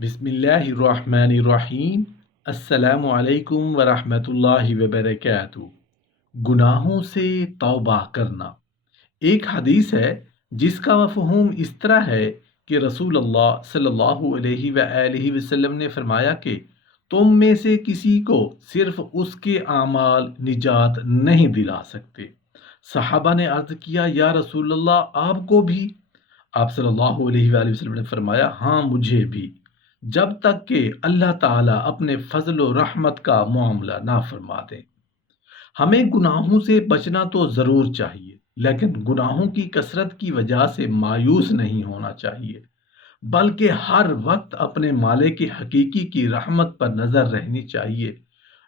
بسم اللہ الرحمن الرحیم۔ السلام علیکم ورحمۃ اللہ وبرکاتہ۔ گناہوں سے توبہ کرنا۔ ایک حدیث ہے جس کا مفہوم اس طرح ہے کہ رسول اللہ صلی اللہ علیہ وآلہ وسلم نے فرمایا کہ تم میں سے کسی کو صرف اس کے اعمال نجات نہیں دلا سکتے۔ صحابہ نے عرض کیا یا رسول اللہ آپ کو بھی؟ آپ صلی اللہ علیہ وآلہ وسلم نے فرمایا ہاں مجھے بھی، جب تک کہ اللہ تعالیٰ اپنے فضل و رحمت کا معاملہ نہ فرما دے۔ ہمیں گناہوں سے بچنا تو ضرور چاہیے، لیکن گناہوں کی کثرت کی وجہ سے مایوس نہیں ہونا چاہیے، بلکہ ہر وقت اپنے مالک حقیقی کی رحمت پر نظر رہنی چاہیے،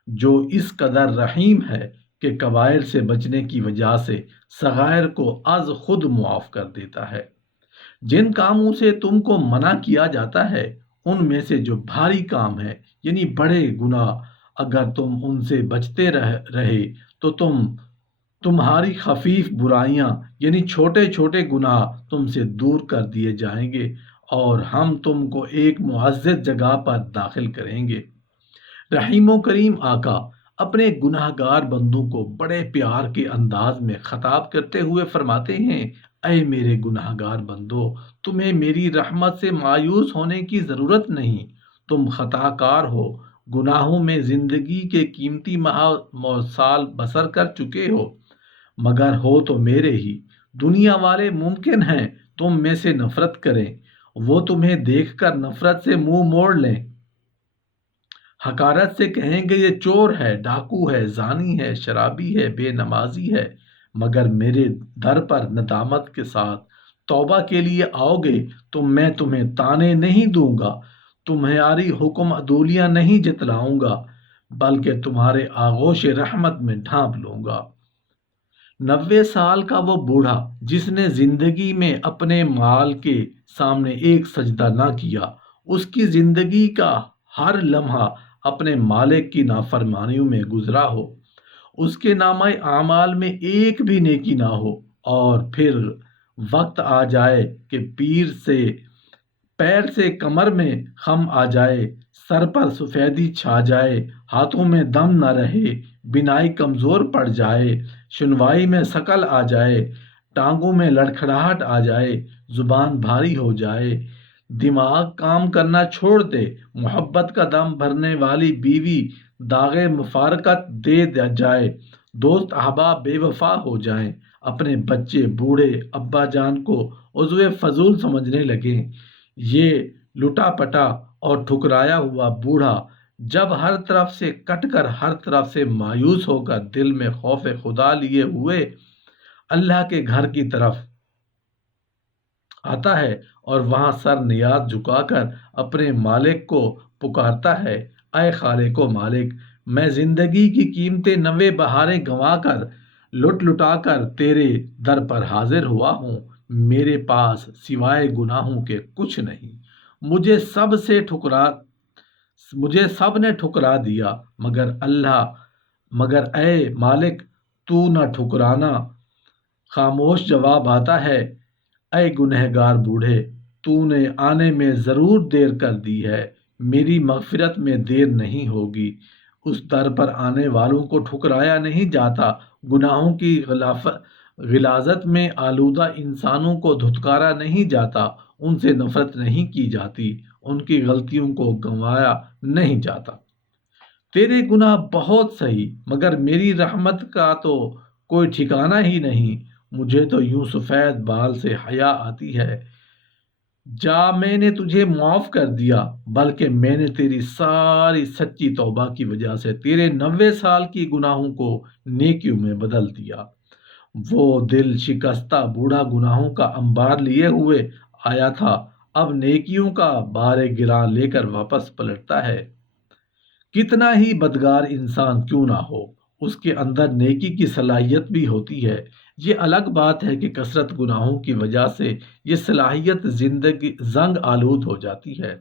جو اس قدر رحیم ہے کہ کبائر سے بچنے کی وجہ سے صغائر کو از خود معاف کر دیتا ہے۔ جن کاموں سے تم کو منع کیا جاتا ہے ان میں سے جو بھاری کام ہے یعنی بڑے گناہ، اگر تم ان سے بچتے رہے تو تمہاری خفیف برائیاں یعنی چھوٹے چھوٹے گناہ تم سے دور کر دیے جائیں گے اور ہم تم کو ایک معزز جگہ پر داخل کریں گے۔ رحیم و کریم آقا اپنے گناہ گار بندوں کو بڑے پیار کے انداز میں خطاب کرتے ہوئے فرماتے ہیں، اے میرے گناہ گار بندو، تمہیں میری رحمت سے مایوس ہونے کی ضرورت نہیں۔ تم خطا کار ہو، گناہوں میں زندگی کے قیمتی ماہ سال بسر کر چکے ہو، مگر ہو تو میرے ہی۔ دنیا والے ممکن ہیں تم میں سے نفرت کریں، وہ تمہیں دیکھ کر نفرت سے منہ موڑ لیں، حقارت سے کہیں گے یہ چور ہے، ڈاکو ہے، زانی ہے، شرابی ہے، بے نمازی ہے، مگر میرے در پر ندامت کے ساتھ توبہ کے لیے آؤ گے تو میں تمہیں تانے نہیں دوں گا، تمہاری حکم عدولیاں نہیں جتلاؤں گا، بلکہ تمہارے آغوش رحمت میں ڈھانپ لوں گا۔ 90 سال کا وہ بوڑھا جس نے زندگی میں اپنے مال کے سامنے ایک سجدہ نہ کیا، اس کی زندگی کا ہر لمحہ اپنے مالک کی نافرمانیوں میں گزرا ہو، اس کے نامہ اعمال میں ایک بھی نیکی نہ ہو، اور پھر وقت آ جائے کہ پیر سے کمر میں خم آ جائے، سر پر سفیدی چھا جائے، ہاتھوں میں دم نہ رہے، بینائی کمزور پڑ جائے، سنوائی میں ثقل آ جائے، ٹانگوں میں لڑکھڑاہٹ آ جائے، زبان بھاری ہو جائے، دماغ کام کرنا چھوڑ دے، محبت کا دم بھرنے والی بیوی داغ مفارقت دے جائے، دوست احباب بے وفا ہو جائیں، اپنے بچے بوڑھے ابا جان کو عضو فضول سمجھنے لگیں، یہ لٹا پٹا اور ٹھکرایا ہوا بوڑھا جب ہر طرف سے کٹ کر ہر طرف سے مایوس ہو کر دل میں خوف خدا لیے ہوئے اللہ کے گھر کی طرف آتا ہے اور وہاں سر نیاز جھکا کر اپنے مالک کو پکارتا ہے، اے خالق و مالک، میں زندگی کی قیمتیں 90 بہاریں گنوا کر لٹا کر تیرے در پر حاضر ہوا ہوں، میرے پاس سوائے گناہوں کے کچھ نہیں، مجھے سب نے ٹھکرا دیا، مگر اے مالک تو نہ ٹھکرانا۔ خاموش جواب آتا ہے، اے گنہگار بوڑھے، تو نے آنے میں ضرور دیر کر دی ہے، میری مغفرت میں دیر نہیں ہوگی۔ اس در پر آنے والوں کو ٹھکرایا نہیں جاتا، گناہوں کی غلاظت میں آلودہ انسانوں کو دھتکارا نہیں جاتا، ان سے نفرت نہیں کی جاتی، ان کی غلطیوں کو گنوایا نہیں جاتا۔ تیرے گناہ بہت سہی، مگر میری رحمت کا تو کوئی ٹھکانہ ہی نہیں، مجھے تو یوں سفید بال سے حیا آتی ہے۔ جا، میں نے تجھے معاف کر دیا، بلکہ میں نے تیری ساری سچی توبہ کی وجہ سے تیرے 90 سال کی گناہوں کو نیکیوں میں بدل دیا۔ وہ دل شکستہ بوڑھا گناہوں کا انبار لیے ہوئے آیا تھا، اب نیکیوں کا بار گراں لے کر واپس پلٹتا ہے۔ کتنا ہی بدگار انسان کیوں نہ ہو، اس کے اندر نیکی کی صلاحیت بھی ہوتی ہے۔ یہ الگ بات ہے کہ کثرت گناہوں کی وجہ سے یہ صلاحیت زنگ آلود ہو جاتی ہے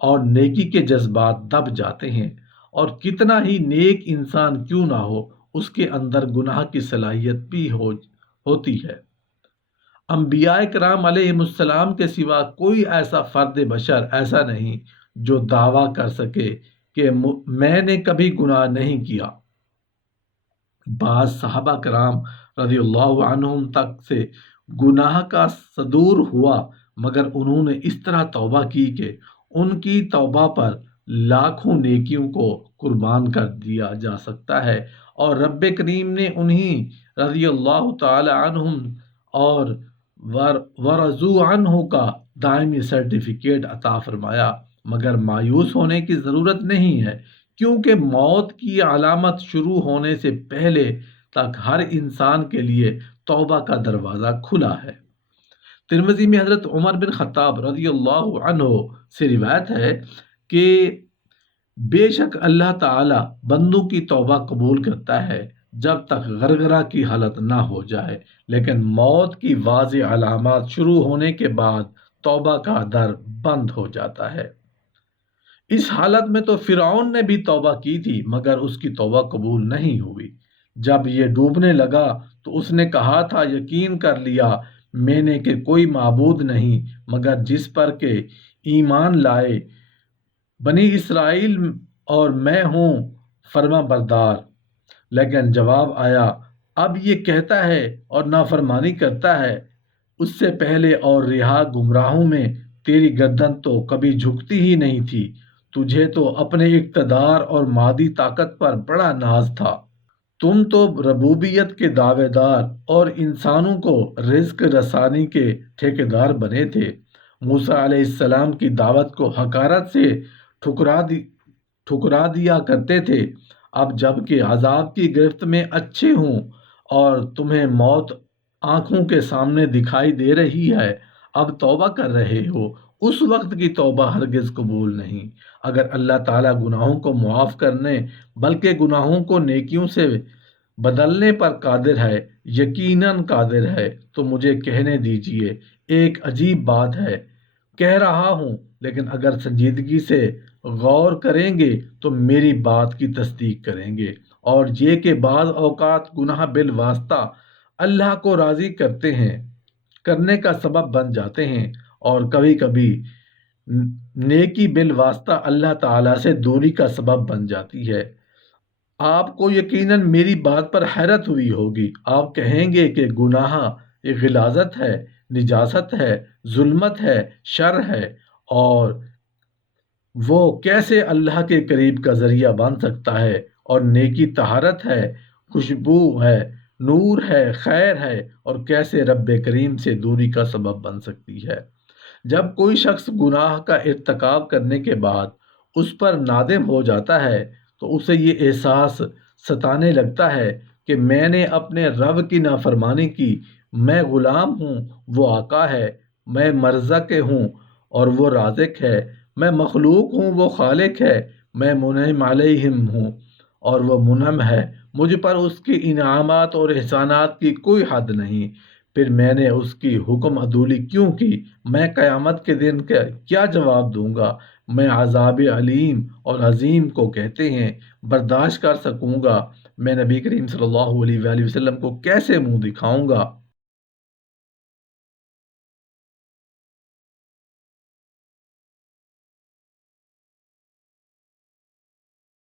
اور نیکی کے جذبات دب جاتے ہیں، اور کتنا ہی نیک انسان کیوں نہ ہو، اس کے اندر گناہ کی صلاحیت بھی ہوتی ہے۔ انبیاء کرام علیہ السلام کے سوا کوئی ایسا فرد بشر ایسا نہیں جو دعویٰ کر سکے کہ میں نے کبھی گناہ نہیں کیا۔ بعض صحابہ کرام رضی اللہ عنہم تک سے گناہ کا صدور ہوا، مگر انہوں نے اس طرح توبہ کی کہ ان کی توبہ پر لاکھوں نیکیوں کو قربان کر دیا جا سکتا ہے، اور رب کریم نے انہیں رضی اللہ تعالی عنہم اور ورضوا عنہ کا دائمی سرٹیفکیٹ عطا فرمایا۔ مگر مایوس ہونے کی ضرورت نہیں ہے، کیونکہ موت کی علامت شروع ہونے سے پہلے تک ہر انسان کے لیے توبہ کا دروازہ کھلا ہے۔ ترمذی میں حضرت عمر بن خطاب رضی اللہ عنہ سے روایت ہے کہ بے شک اللہ تعالی بندوں کی توبہ قبول کرتا ہے جب تک غرغرہ کی حالت نہ ہو جائے، لیکن موت کی واضح علامات شروع ہونے کے بعد توبہ کا در بند ہو جاتا ہے۔ اس حالت میں تو فرعون نے بھی توبہ کی تھی، مگر اس کی توبہ قبول نہیں ہوئی۔ جب یہ ڈوبنے لگا تو اس نے کہا تھا، یقین کر لیا میں نے کہ کوئی معبود نہیں مگر جس پر کہ ایمان لائے بنی اسرائیل، اور میں ہوں فرما بردار۔ لیکن جواب آیا، اب یہ کہتا ہے اور نافرمانی کرتا ہے، اس سے پہلے اور رہا گمراہوں میں تیری گردن تو کبھی جھکتی ہی نہیں تھی، تجھے تو اپنے اقتدار اور مادی طاقت پر بڑا ناز تھا، تم تو ربوبیت کے دعوے دار اور انسانوں کو رزق رسانی کے ٹھیکیدار بنے تھے۔ موسیٰ علیہ السلام کی دعوت کو حقارت سے ٹھکرا دیا کرتے تھے۔ اب جب کہ عذاب کی گرفت میں اچھے ہوں اور تمہیں موت آنکھوں کے سامنے دکھائی دے رہی ہے، اب توبہ کر رہے ہو، اس وقت کی توبہ ہرگز قبول نہیں۔ اگر اللہ تعالیٰ گناہوں کو معاف کرنے بلکہ گناہوں کو نیکیوں سے بدلنے پر قادر ہے، یقیناً قادر ہے، تو مجھے کہنے دیجئے، ایک عجیب بات ہے، کہہ رہا ہوں، لیکن اگر سنجیدگی سے غور کریں گے تو میری بات کی تصدیق کریں گے، اور یہ کہ بعض اوقات گناہ بالواسطہ اللہ کو راضی کرنے کا سبب بن جاتے ہیں، اور کبھی کبھی نیکی بالواسطہ اللہ تعالیٰ سے دوری کا سبب بن جاتی ہے۔ آپ کو یقیناً میری بات پر حیرت ہوئی ہوگی، آپ کہیں گے کہ گناہ ایک غلاظت ہے، نجاست ہے، ظلمت ہے، شر ہے، اور وہ کیسے اللہ کے قریب کا ذریعہ بن سکتا ہے، اور نیکی طہارت ہے، خوشبو ہے، نور ہے، خیر ہے، اور کیسے رب کریم سے دوری کا سبب بن سکتی ہے۔ جب کوئی شخص گناہ کا ارتکاب کرنے کے بعد اس پر نادم ہو جاتا ہے تو اسے یہ احساس ستانے لگتا ہے کہ میں نے اپنے رب کی نافرمانی کی، میں غلام ہوں، وہ آقا ہے، میں مرزق ہوں اور وہ رازق ہے، میں مخلوق ہوں، وہ خالق ہے، میں منعم علیہم ہوں اور وہ منعم ہے، مجھ پر اس کی انعامات اور احسانات کی کوئی حد نہیں، پھر میں نے اس کی حکم عدولی کیوں کی؟ میں قیامت کے دن کا کیا جواب دوں گا؟ میں عذاب علیم اور عظیم کو کہتے ہیں برداشت کر سکوں گا، میں نبی کریم صلی اللہ علیہ وآلہ وسلم کو کیسے منہ دکھاؤں گا؟